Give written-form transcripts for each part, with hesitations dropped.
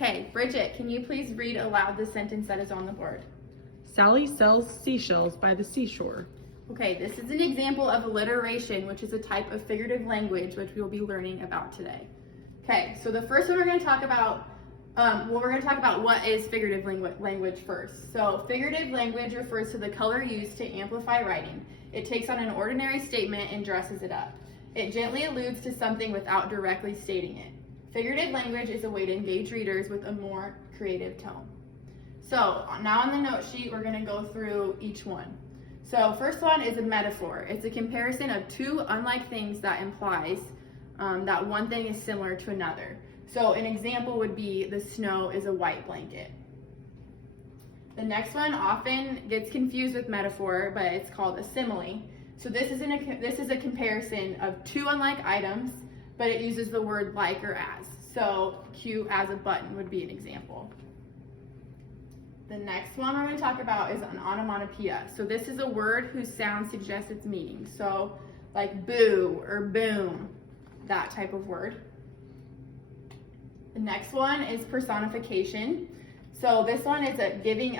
Okay, Bridget, can you please read aloud the sentence that is on the board? Sally sells seashells by the seashore. Okay, this is an example of alliteration, which is a type of figurative language, which we will be learning about today. Okay, so the first one we're going to talk about, what is figurative language first. So figurative language refers to the color used to amplify writing. It takes on an ordinary statement and dresses it up. It gently alludes to something without directly stating it. Figurative language is a way to engage readers with a more creative tone. So now on the note sheet, we're going to go through each one. So first one is a metaphor. It's a comparison of two unlike things that implies that one thing is similar to another. So an example would be the snow is a white blanket. The next one often gets confused with metaphor, but it's called a simile. So this is a comparison of two unlike items, but it uses the word like or as. So cute as a button would be an example. The next one we're going to talk about is an onomatopoeia. So this is a word whose sound suggests its meaning. So like boo or boom, that type of word. The next one is personification. So this one is giving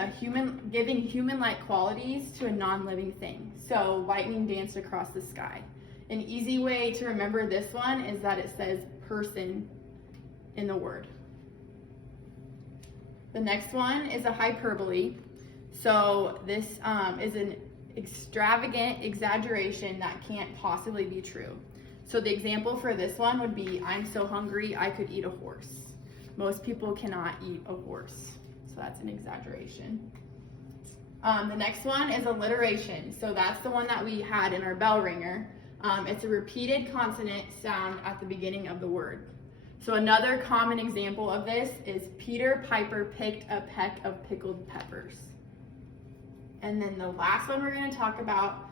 human-like qualities to a non-living thing. So lightning danced across the sky. An easy way to remember this one is that it says person in the word. The next one is a hyperbole. So this is an extravagant exaggeration that can't possibly be true. So the example for this one would be, I'm so hungry I could eat a horse. Most people cannot eat a horse. So that's an exaggeration. The next one is alliteration. So that's the one that we had in our bell ringer. It's a repeated consonant sound at the beginning of the word. So another common example of this is Peter Piper picked a peck of pickled peppers. And then the last one we're going to talk about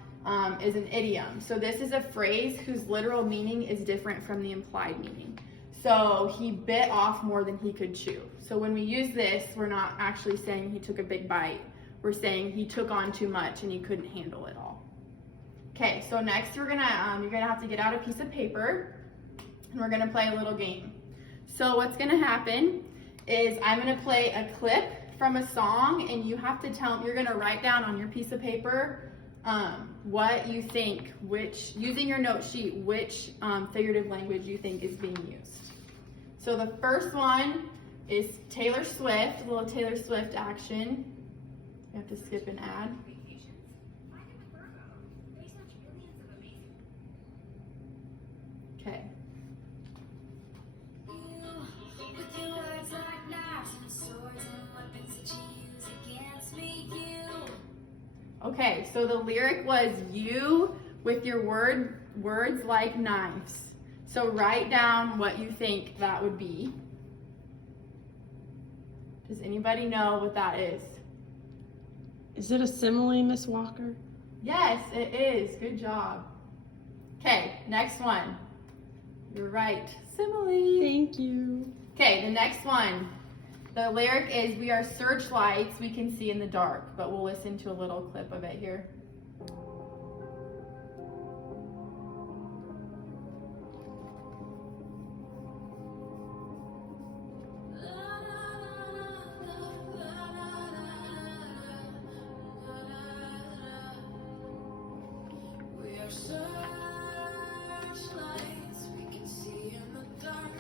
is an idiom. So this is a phrase whose literal meaning is different from the implied meaning. So he bit off more than he could chew. So when we use this, we're not actually saying he took a big bite. We're saying he took on too much and he couldn't handle it all. Okay, so next you're gonna have to get out a piece of paper and we're gonna play a little game. So what's gonna happen is I'm gonna play a clip from a song and you have to you're gonna write down on your piece of paper what you think, using your note sheet, which figurative language you think is being used. So the first one is Taylor Swift, a little Taylor Swift action. You have to skip an ad. Okay. Okay, so the lyric was you with your words like knives. So write down what you think that would be. Does anybody know what that is? Is it a simile, Miss Walker? Yes, it is. Good job. Okay, next one. You're right. Simile. Thank you. Okay, the next one. The lyric is, we are searchlights we can see in the dark, but we'll listen to a little clip of it here. We are searchlights we can see in the dark.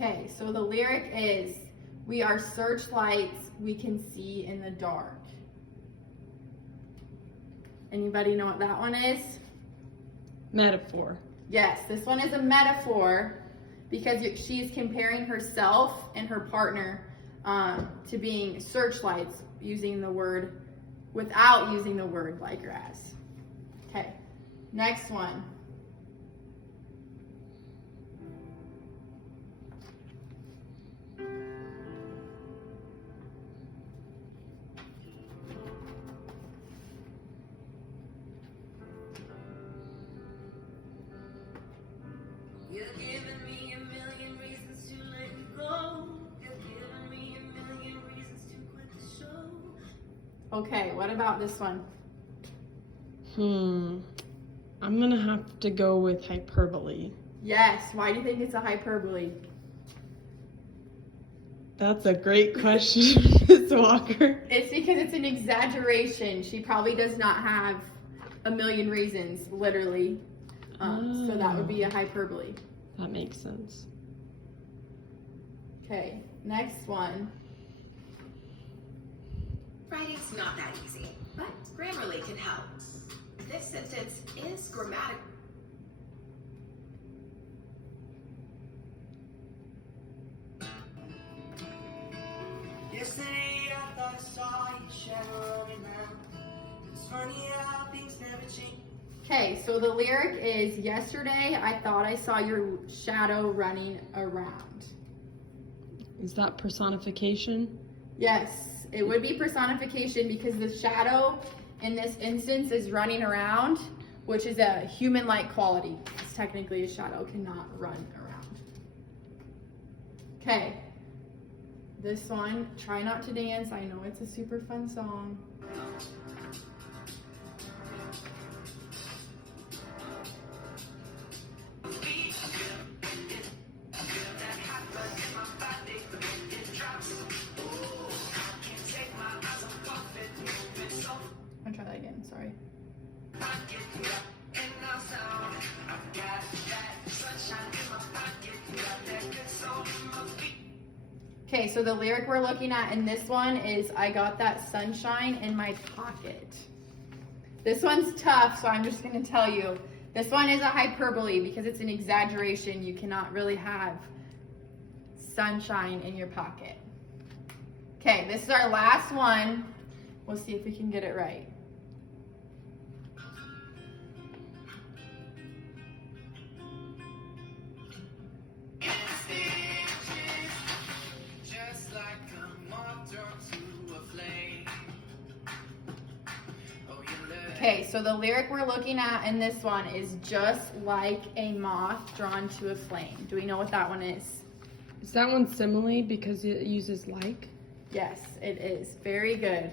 Okay, so the lyric is, we are searchlights we can see in the dark. Anybody know what that one is? Metaphor. Yes, this one is a metaphor because she's comparing herself and her partner to being searchlights without using the word like or as. Okay, next one. You're giving me a million reasons to let you go. You're giving me a million reasons to quit the show. Okay, what about this one? I'm gonna have to go with hyperbole. Yes. Why do you think it's a hyperbole? That's a great question, Miss Walker. It's because it's an exaggeration. She probably does not have a million reasons, literally. So that would be a hyperbole. That makes sense. Okay, next one. Writing's not that easy, but Grammarly can help. This sentence is grammatic. Yesterday I thought I saw your shadow running out. It's funny how things never change. Okay, so the lyric is, yesterday I thought I saw your shadow running around. Is that personification? Yes, it would be personification because the shadow in this instance is running around, which is a human-like quality. It's technically a shadow cannot run around. Okay, this one, Try Not to Dance. I know it's a super fun song. I'll try that again, sorry. Okay, so the lyric we're looking at in this one is, I got that sunshine in my pocket. This one's tough, so I'm just gonna tell you. This one is a hyperbole because it's an exaggeration. You cannot really have sunshine in your pocket. Okay, this is our last one. We'll see if we can get it right. Just like a moth drawn to a flame. Oh, you love. Okay, so the lyric we're looking at in this one is just like a moth drawn to a flame. Do we know what that one is? Is that one simile because it uses like? Yes, it is. Very good.